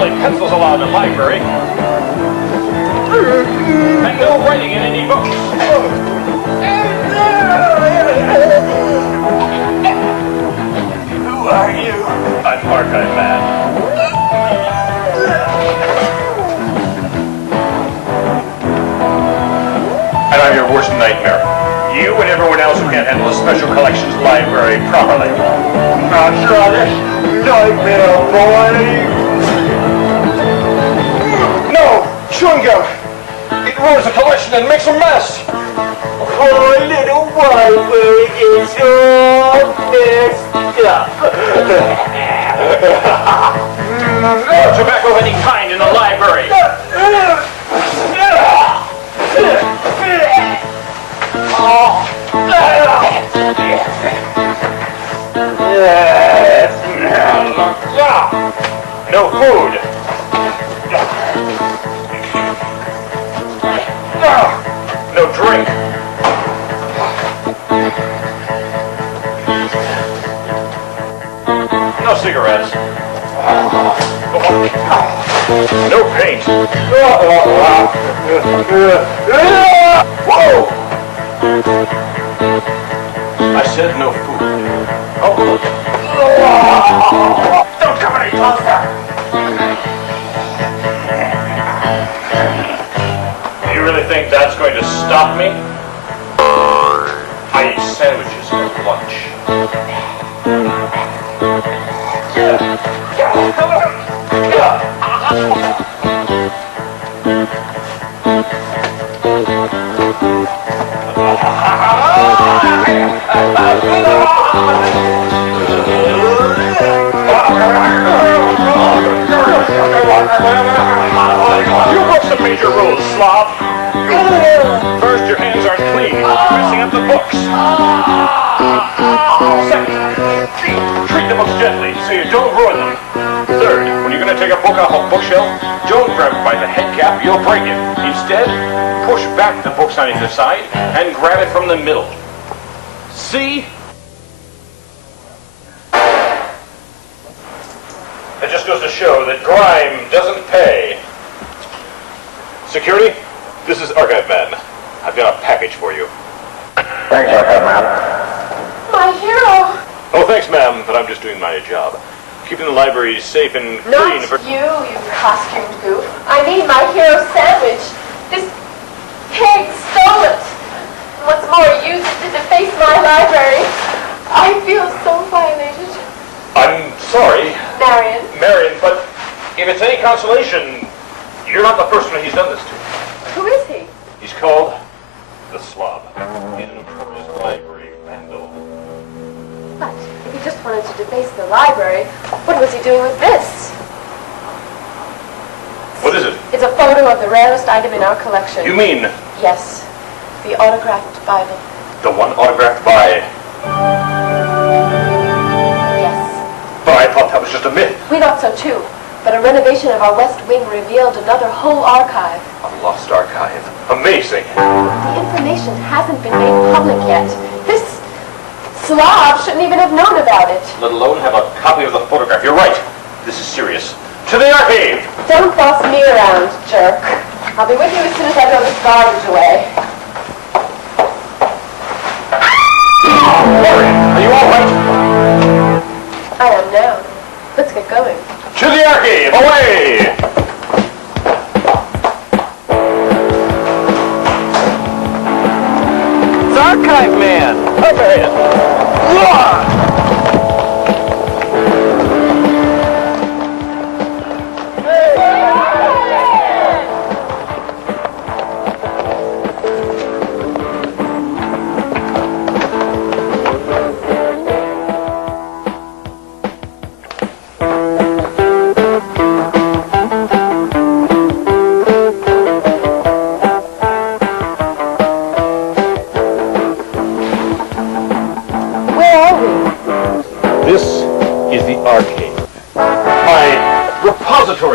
only pencils allowed in the library. And no writing in any books. Who are you? I'm Archive Man. And I'm your worst nightmare. You and everyone else who can't handle a special collections library properly. Not sure this nightmare, boy. No! Chewing gum! It ruins the collection and makes a mess! Poor little library is all messed up. No tobacco of any kind in the library. No food. No drink. No cigarettes. No paint. Whoa! I said no food. Oh, look. Don't come any closer! You really think that's going to stop me? I eat sandwiches for lunch. You broke some major rules, slob. First, your hands aren't clean, messing up the books. Second, treat the books gently so you don't ruin them. Third, when you're going to take a book off a bookshelf, don't grab it by the head cap, you'll break it. Instead, push back the books on either side and grab it from the middle. See? It just goes to show that grime doesn't pay. Security, this is Archive Man. I've got a package for you. Thanks, Archive Man. My hero! Oh, thanks, ma'am, but I'm just doing my job. Keeping the library safe and clean Not for... you costumed goof. I mean my hero sandwich. This pig stole it. What's more, used it to deface my library. I feel so violated. I'm sorry, Marion, but if it's any consolation, you're not the first one he's done this to. who is he? He's called the Slob. He's an notorious library vandal. But if he just wanted to deface the library, what was he doing with this? What is it? It's a photo of the rarest item in our collection. You mean Yes, the autographed Bible. the one autographed by... Yes. But I thought that was just a myth. We thought so too, but a renovation of our West Wing revealed another whole archive. A lost archive. Amazing. The information hasn't been made public yet. This slob shouldn't even have known about it. Let alone have a copy of the photograph. You're right. This is serious. To the archive! Don't boss me around, jerk. I'll be with you as soon as I throw this garbage away. Lauren, are you all right? I am now. Let's get going. To the archive! Away! It's Archive Man! Overhead!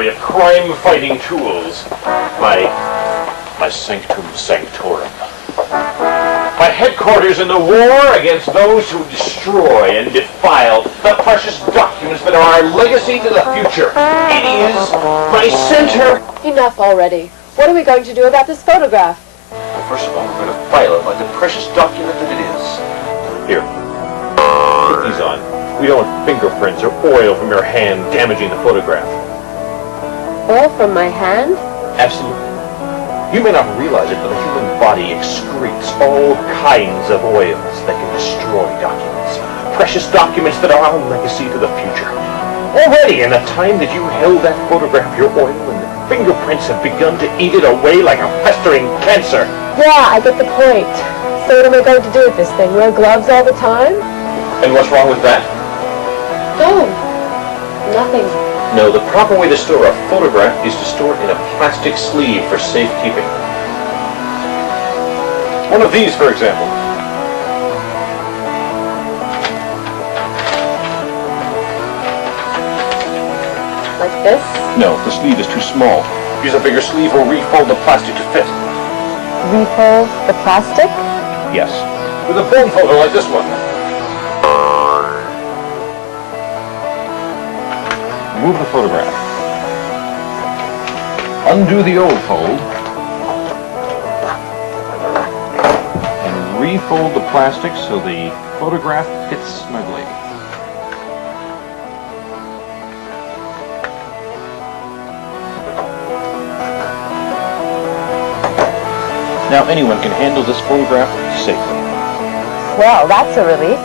Of crime-fighting tools. My sanctum sanctorum. My headquarters in the war against those who destroy and defile the precious documents documents that are our legacy to the future. It is my center. Enough already. What are we going to do about this photograph? Well, first of all, we're going to file it like the precious document that it is. Here. Put these on. We don't want fingerprints or oil from your hand damaging the photograph. Oil from my hand? Absolutely. You may not realize it, but the human body excretes all kinds of oils that can destroy documents. Precious documents that are our legacy to the future. Already, in the time that you held that photograph, your oil and the fingerprints have begun to eat it away like a festering cancer. Yeah, I get the point. So what am I going to do with this thing? Wear gloves all the time? And what's wrong with that? Oh, nothing. No, the proper way to store a photograph is to store it in a plastic sleeve for safekeeping. One of these, for example. Like this? No, the sleeve is too small. Use a bigger sleeve or refold the plastic to fit. Refold the plastic? Yes. With a bone folder like this one. Remove the photograph. Undo the old fold. And refold the plastic so the photograph fits snugly. Now anyone can handle this photograph safely. Well, that's a relief.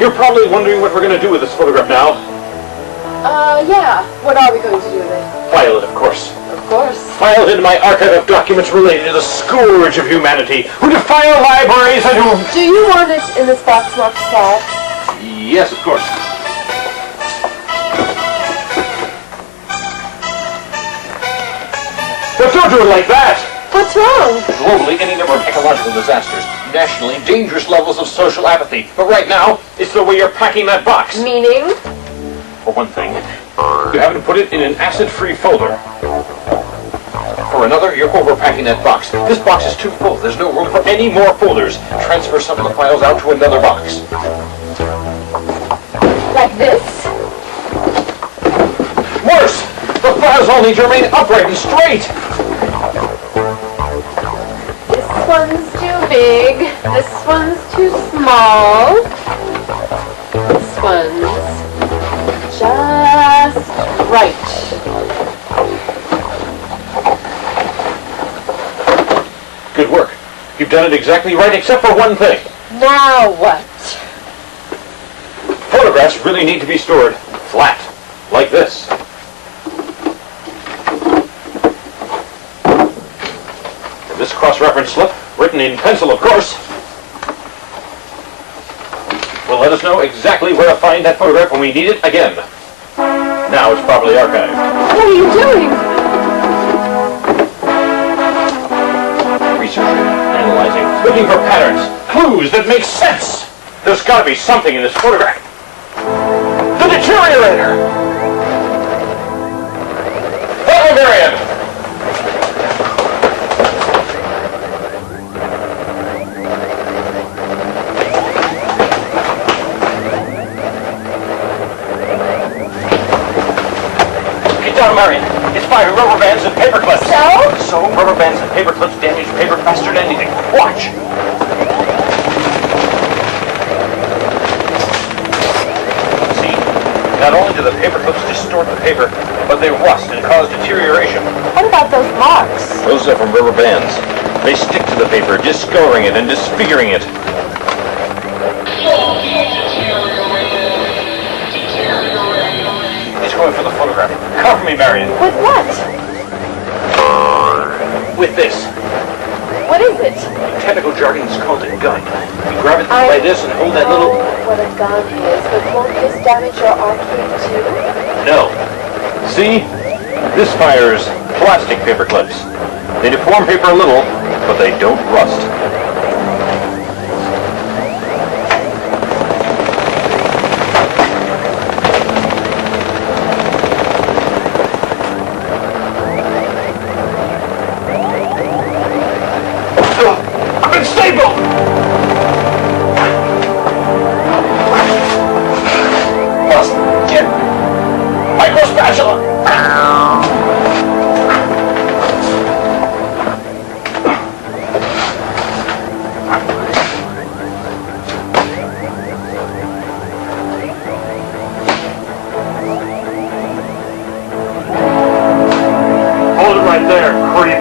You're probably wondering what we're going to do with this photograph now. Yeah. What are we going to do with it? File it, of course. Of course. File it into my archive of documents related to the scourge of humanity, who defile libraries and who... Do you want it in this box marked sad? Yes, of course. But don't do it like that! What's wrong? Globally, any number of ecological disasters. Nationally, dangerous levels of social apathy. But right now, it's the way you're packing that box. Meaning? For one thing, you haven't put it in an acid-free folder. For another, you're overpacking that box. This box is too full. There's no room for any more folders. Transfer some of the files out to another box. Like this? Worse! The files all need to remain upright and straight! This one's too big. This one's too small. This one's just right. Good work. You've done it exactly right, except for one thing. Now what? Photographs really need to be stored flat, like this. And this cross-reference slip, written in pencil, of course, will let us know exactly where to find that photograph when we need it again. Now it's properly archived. What are you doing? Researching, analyzing, looking for patterns, clues that make sense. There's got to be something in this photograph. The deteriorator! Librarian! Get down, Marion. It's firing rubber bands and paper clips. So rubber bands and paper clips damage paper faster than anything. Watch! See? Not only do the paper clips distort the paper, but they rust and cause deterioration. What about those marks? Those are from rubber bands. They stick to the paper, discoloring it and disfiguring it. He's going for the photograph. Cover me, Marion. With what? With this. What is it? In technical jargon, it's called a gun. You grab it like this and hold that little... What a gun is, but won't this damage your arcade too? No. See? This fires plastic paper clips. They deform paper a little, but they don't rust. I've been stapled! Must get right there, creep.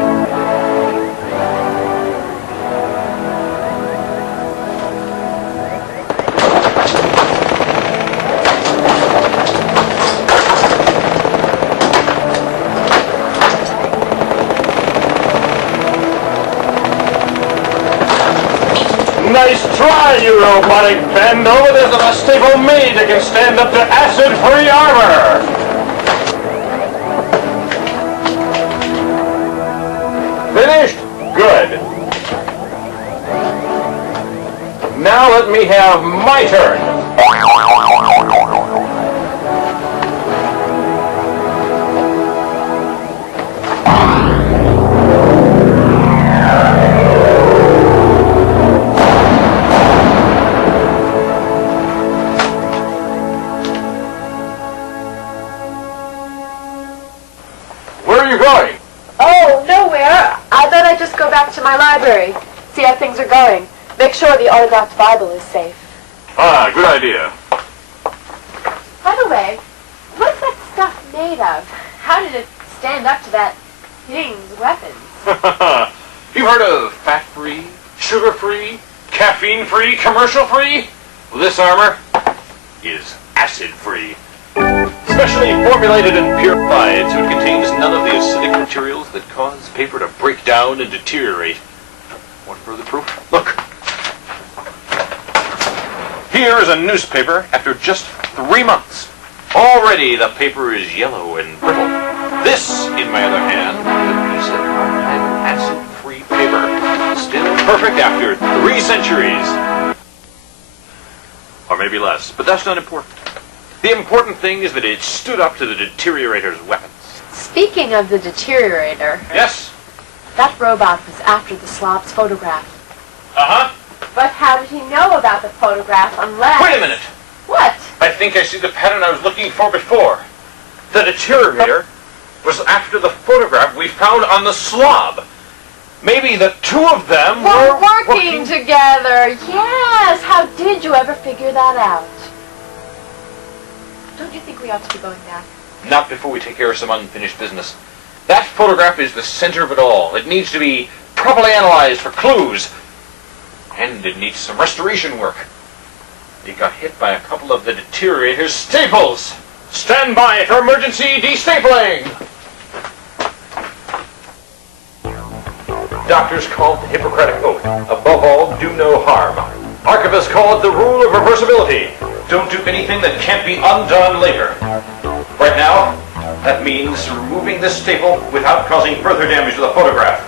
Nice try, you robotic bend over. There's a staple made that can stand up to acid-free armor. Finished? Good. Now let me have my turn. Where are you going? Oh, nowhere. I thought I'd just go back to my library, see how things are going. Make sure the autographed Bible is safe. Ah, good idea. By the way, what's that stuff made of? How did it stand up to that thing's weapons? You've heard of fat-free, sugar-free, caffeine-free, commercial-free? Well, this armor is acid-free. Specially formulated and purified, so it contains none of the acidic materials that cause paper to break down and deteriorate. Want further proof? Look. Here is a newspaper after just 3 months. Already the paper is yellow and brittle. This, in my other hand, is a piece of archival acid-free paper. Still perfect after 3 centuries. Or maybe less, but that's not important. The important thing is that it stood up to the deteriorator's weapons. Speaking of the deteriorator, Yes? that robot was after the slob's photograph. Uh-huh. But how did he know about the photograph unless... Wait a minute. What? I think I see the pattern I was looking for before. The deteriorator was after the photograph we found on the slob. Maybe the two of them We're working together. Yes. How did you ever figure that out? Don't you think we ought to be going back? Not before we take care of some unfinished business. That photograph is the center of it all. It needs to be properly analyzed for clues. And it needs some restoration work. It got hit by a couple of the deteriorator's staples. Stand by for emergency destapling. Doctors call it the Hippocratic Oath. Above all, do no harm. Archivists call it the rule of reversibility. Don't do anything that can't be undone later. Right now, that means removing this staple without causing further damage to the photograph.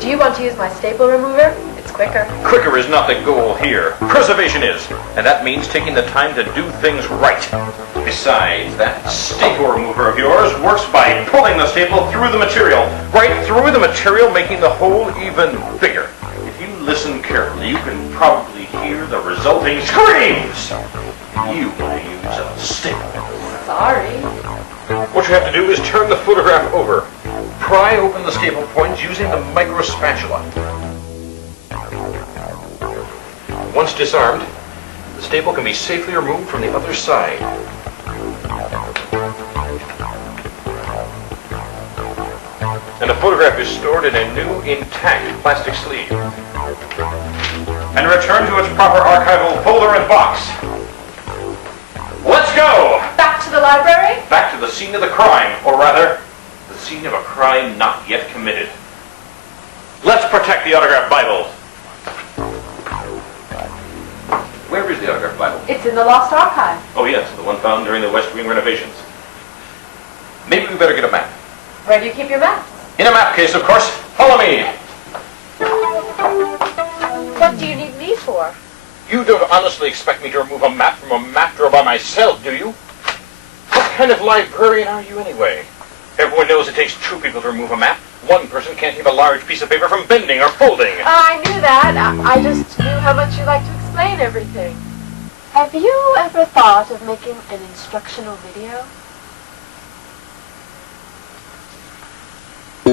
Do you want to use my staple remover? It's quicker. Quicker is not the goal here. Preservation is. And that means taking the time to do things right. Besides, that staple remover of yours works by pulling the staple through the material. Right through the material, making the hole even bigger. If you listen carefully, you can probably hear the resulting screams. You want to use a staple. Sorry. What you have to do is turn the photograph over. Pry open the staple points using the micro spatula. Once disarmed, the staple can be safely removed from the other side. And the photograph is stored in a new, intact plastic sleeve. And returned to its proper archival folder and box. Let's go! Back to the library? Back to the scene of the crime, or rather, the scene of a crime not yet committed. Let's protect the autographed Bible. Where is the autographed Bible? It's in the Lost Archive. Oh yes, the one found during the West Wing renovations. Maybe we better get a map. Where do you keep your maps? In a map case, of course. Follow me. What do you need me for? You don't honestly expect me to remove a map from a map drawer by myself, do you? What kind of librarian are you anyway? Everyone knows it takes 2 people to remove a map. One person can't keep a large piece of paper from bending or folding. I knew that. I just knew how much you like to explain everything. Have you ever thought of making an instructional video? I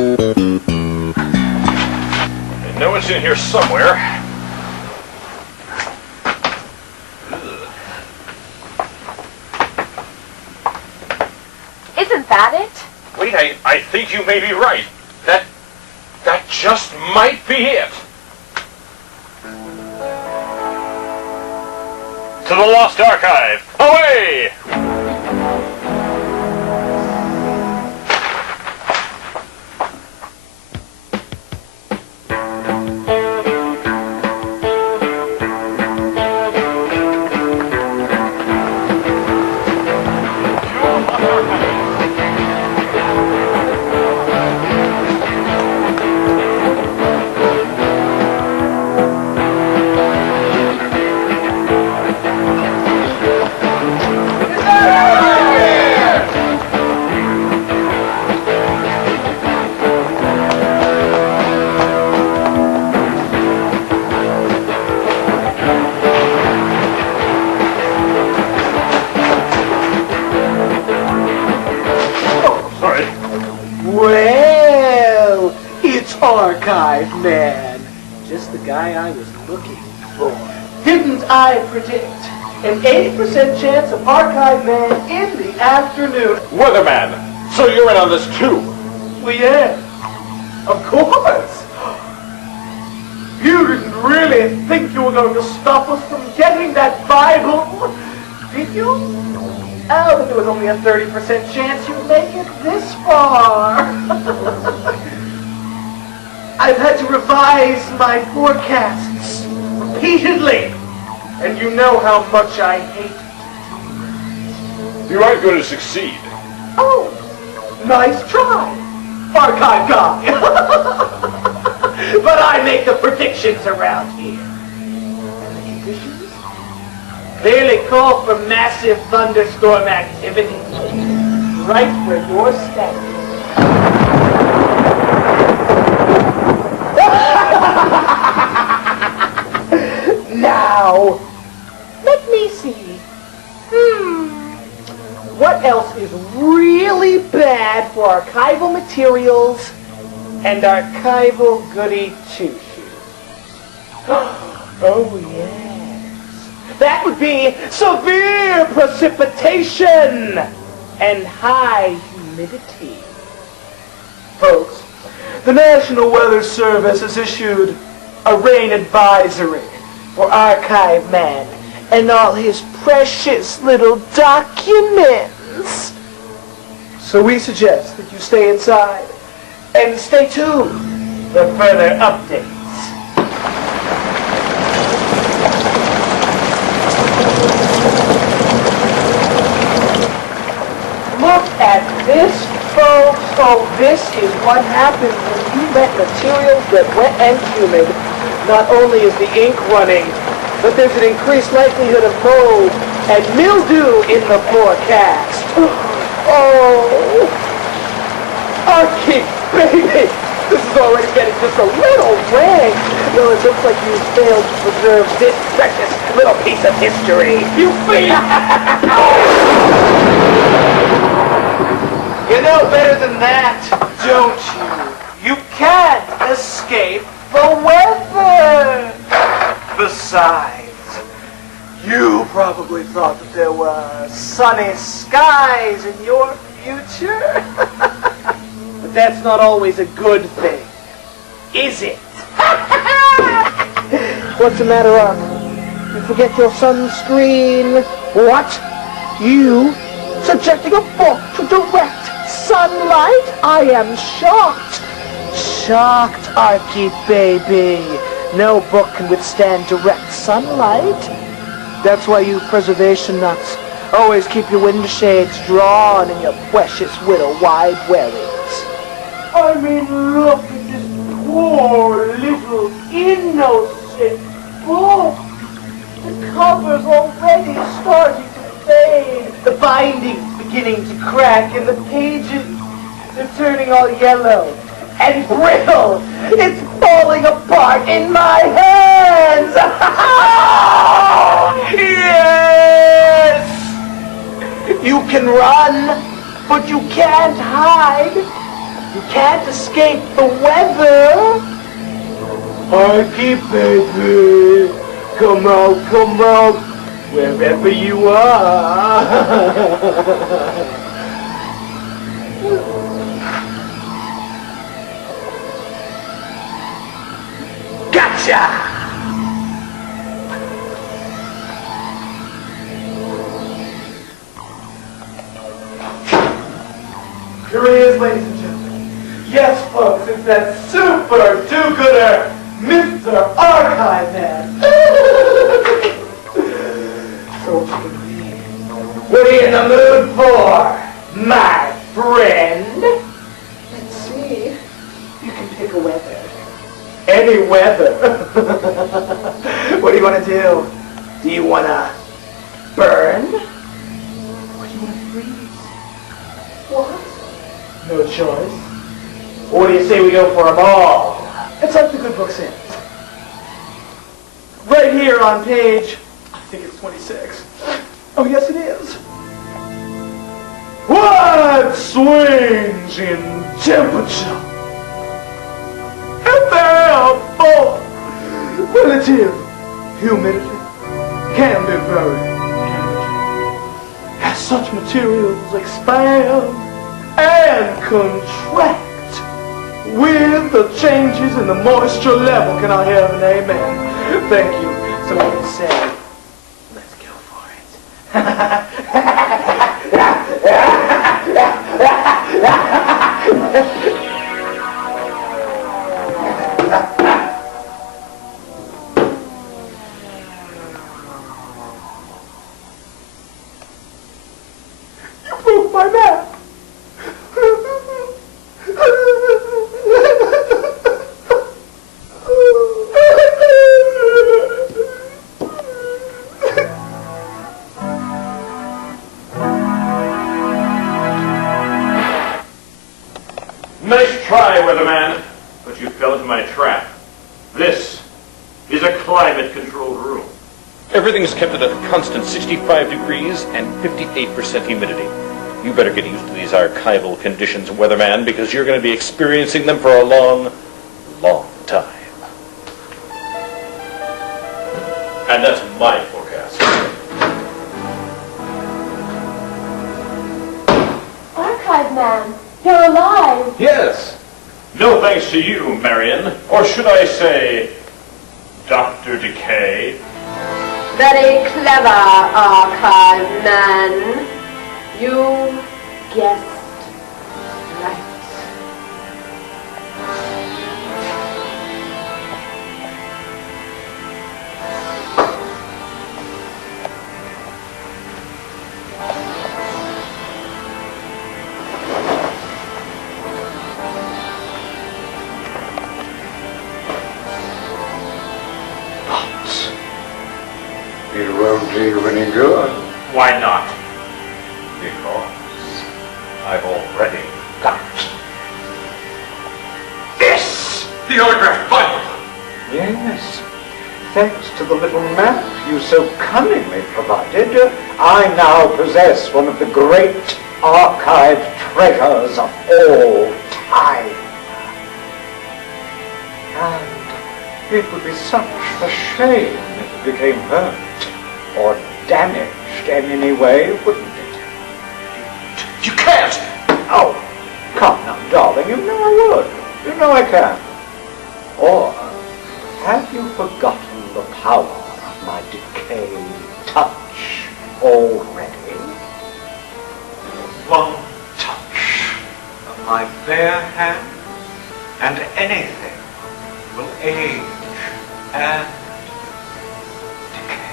know it's in here somewhere. Isn't that it? Wait Wait, I think you may be right. That just might be it. To the Lost Archive. Away! Well, it's Archive Man. Just the guy I was looking for. Didn't I predict an 80% chance of Archive Man in the afternoon? Weatherman, so you're in on this too. Well, yeah, of course. You didn't really think you were going to stop us from getting that Bible, did you? Oh, but there was only a 30% chance you'd make it this far. I've had to revise my forecasts repeatedly, and you know how much I hate it. You aren't going to succeed. Oh, nice try, Archive guy. But I make the predictions around here. And the conditions clearly call for massive thunderstorm activity right where you're standing. Now, let me see. What else is really bad for archival materials and archival goody two-shoes? Oh, yes. That would be severe precipitation and high humidity. Folks, the National Weather Service has issued a rain advisory for Archive Man and all his precious little documents. So we suggest that you stay inside and stay tuned for further updates. Look at this, folks. Oh, this is what happens when you let materials get wet and humid. Not only is the ink running, but there's an increased likelihood of mold and mildew in the forecast. Oh, Archie, baby, this is already getting just a little rank. Well, it looks like you failed to preserve this precious little piece of history. You feel? You know better than that, don't you? You can't escape the weather. Besides, you probably thought that there were sunny skies in your future. But that's not always a good thing, is it? What's the matter, Ark? You forget your sunscreen? What? You subjecting a book to direct sunlight? I am shocked. Shocked, Archie, baby. No book can withstand direct sunlight. That's why you preservation nuts always keep your window shades drawn in your precious widow wide wearings. I mean, look at this poor little innocent book. The cover's already starting to fade. The binding's beginning to crack, and the pages, they're turning all yellow and brittle. It's falling apart in my hands. Yes! You can run, but you can't hide. You can't escape the weather. Archie, baby, come out, wherever you are. Gotcha! Here he is, ladies and gentlemen. Yes, folks, it's that super do-gooder, Mr. Archive Man. So, what are you in the mood for, my friend? Let's see. You can pick a weather. Any weather. What do you want to do? Do you want to burn? Or do you want to freeze? What? No choice. What do you say we go for them all? It's like the good book says. Right here on page, I think it's 26. Oh, yes, it is. What swings in temperature? And therefore, relative humidity can be very damaging, as such materials expand and contract with the changes in the moisture level. Can I have an amen? Thank you. So what do you say? Let's go for it. You broke my map. Nice try, weatherman, but you fell into my trap. This is a climate-controlled room. Everything's kept at a constant 65 degrees and 58% humidity. You better get used to these archival conditions, weatherman, because you're going to be experiencing them for a long, long time. And that's my forecast. Archive Man, you're alive. Yes. No thanks to you, Marion. Or should I say, Dr. Decay? Very clever, Archive Man. You guessed right. It won't do you any good. Why not? Because I've already got this! The autographed Bible! Yes. Thanks to the little map you so cunningly provided, I now possess one of the great archived treasures of all time. And it would be such a shame if it became hurt or damaged in any way, wouldn't it? You can't! Oh, come now, darling, you know I would. You know I can. Or have you forgotten the power of my decayed touch already? One touch of my bare hand, and anything will age and decay.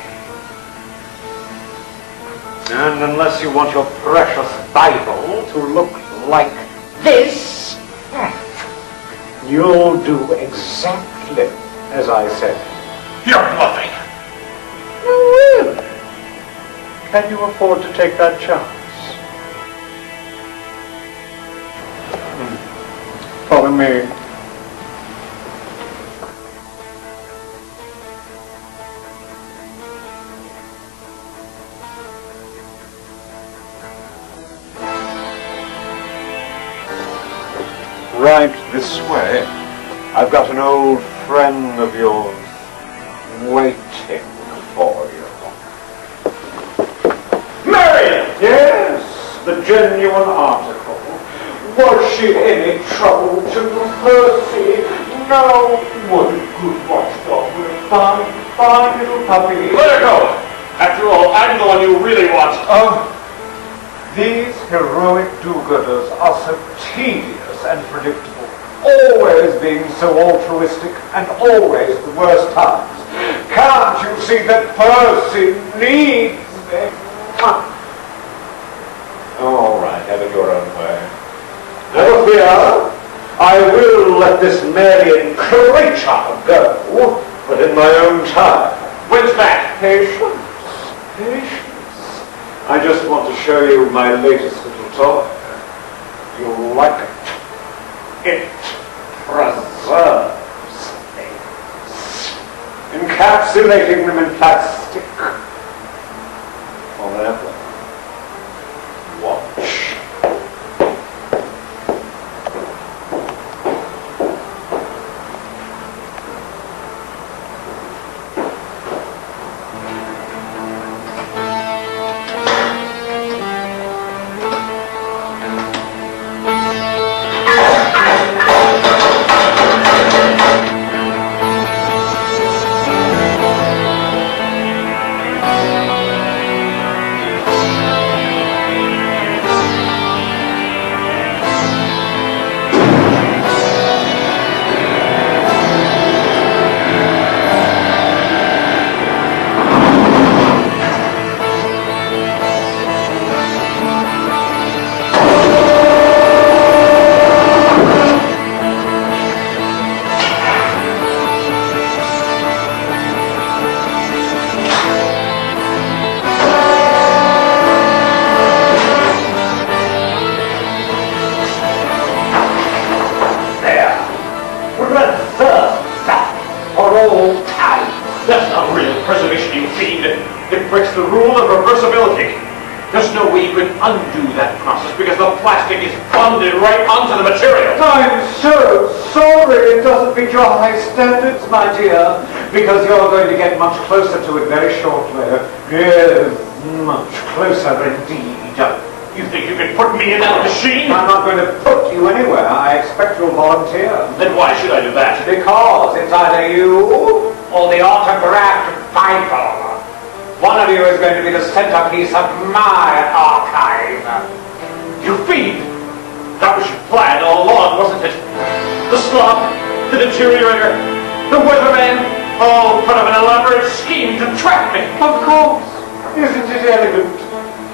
And unless you want your precious Bible to look like this, you'll do exactly as I said. You're bluffing! No, really? Can you afford to take that chance? Follow me. Right this way. I've got an old friend of yours waiting for you. Marion! Yes, the genuine article. Was she any trouble to Percy? No, what a good watchdog. fine little puppy. Let her go! After all, I'm the one you really want. These heroic do-gooders are so tedious and predictable, always being so altruistic and always at the worst times. Can't you see that Percy needs me? All right, have it your own way. No fear, I will let this Marian creature go, but in my own time. When's that? Patience, patience. I just want to show you my latest little toy. You'll like it. It preserves things, encapsulating them in plastic. Forever. Watch. That's not real preservation, you fiend. It breaks the rule of reversibility. There's no way you can undo that process because the plastic is bonded right onto the material. I'm so sorry it doesn't meet your high standards, my dear, because you're going to get much closer to it very shortly. Yes, much closer indeed. You think you can put me in that machine? I'm not going to put you anywhere. I expect you'll volunteer. Then why should I do that? Because it's either you or the autographed Bible. One of you is going to be the centerpiece of my archive. You fiend! That was your plan all along, wasn't it? The slop, the deteriorator, the weatherman, all part of an elaborate scheme to trap me. Of course. Isn't it elegant?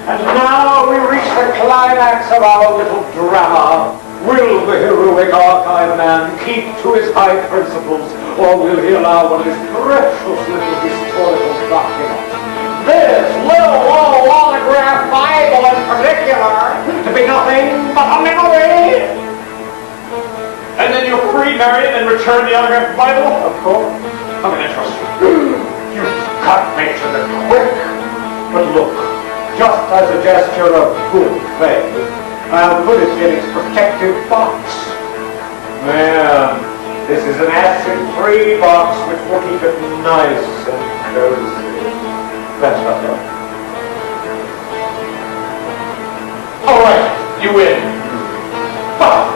And now we reach the climax of our little drama. Will the heroic archive man keep to his high principles, or will he allow one of his precious little historical documents, this little old autographed Bible in particular, to be nothing but a memory? And then you'll free Marion and return the autographed Bible? Of course. How can I trust you? You cut me to the quick. But look, just as a gesture of good faith, I'll put it in its protective box. There. This is an acid-free box which will keep it nice and cozy. Better. All right, you win. But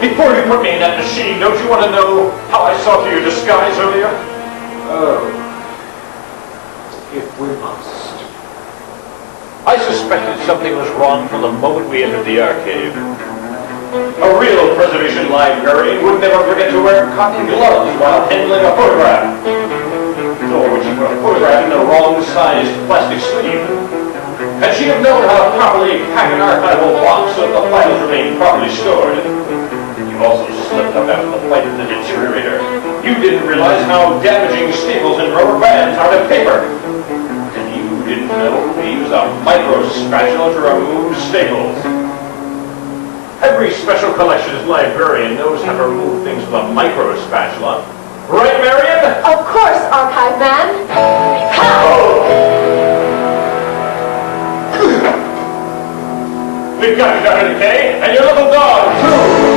before you put me in that machine, don't you want to know how I saw through your disguise earlier? Oh. If we must. I suspected something was wrong from the moment we entered the archive. A real preservation librarian would never forget to wear cotton gloves while handling a photograph. Nor would she put a photograph in the wrong-sized plastic sleeve. And she'd have known how to properly pack an archival box so that the files remain properly stored. You also slipped up after the flight of the deteriorator. You didn't realize how damaging staples and rubber bands are to paper. And you didn't know to use a micro spatula to remove staples. Every special collections librarian knows how to remove things with a micro spatula. Right, Marion? Of course, archive man. We've got you, Dr. Decay, and your little dog, too!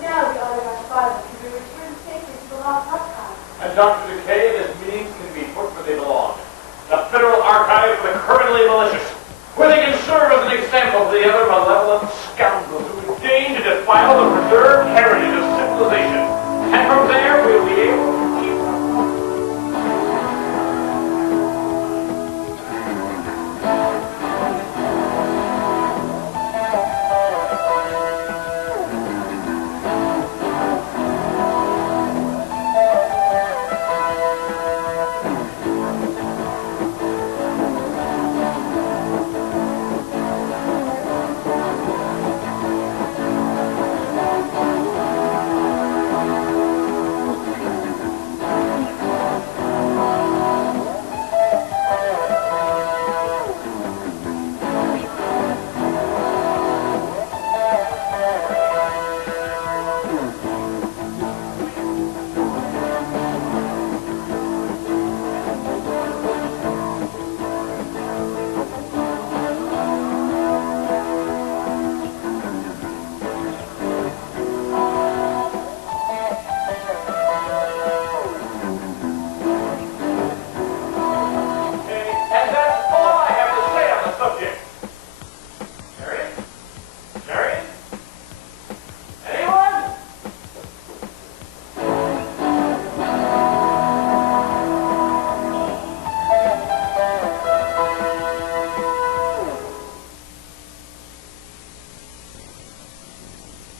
Now the autographed Bible can be returned safely to the lost archive. And Dr. Decay and his meetings can be put where they belong. The Federal Archive for the criminally malicious, where they can serve as an example to the the other malevolent scoundrels who deign to defile the preserved heritage of civilization. And from there, we'll be able to keep And that's all I have to say on the subject.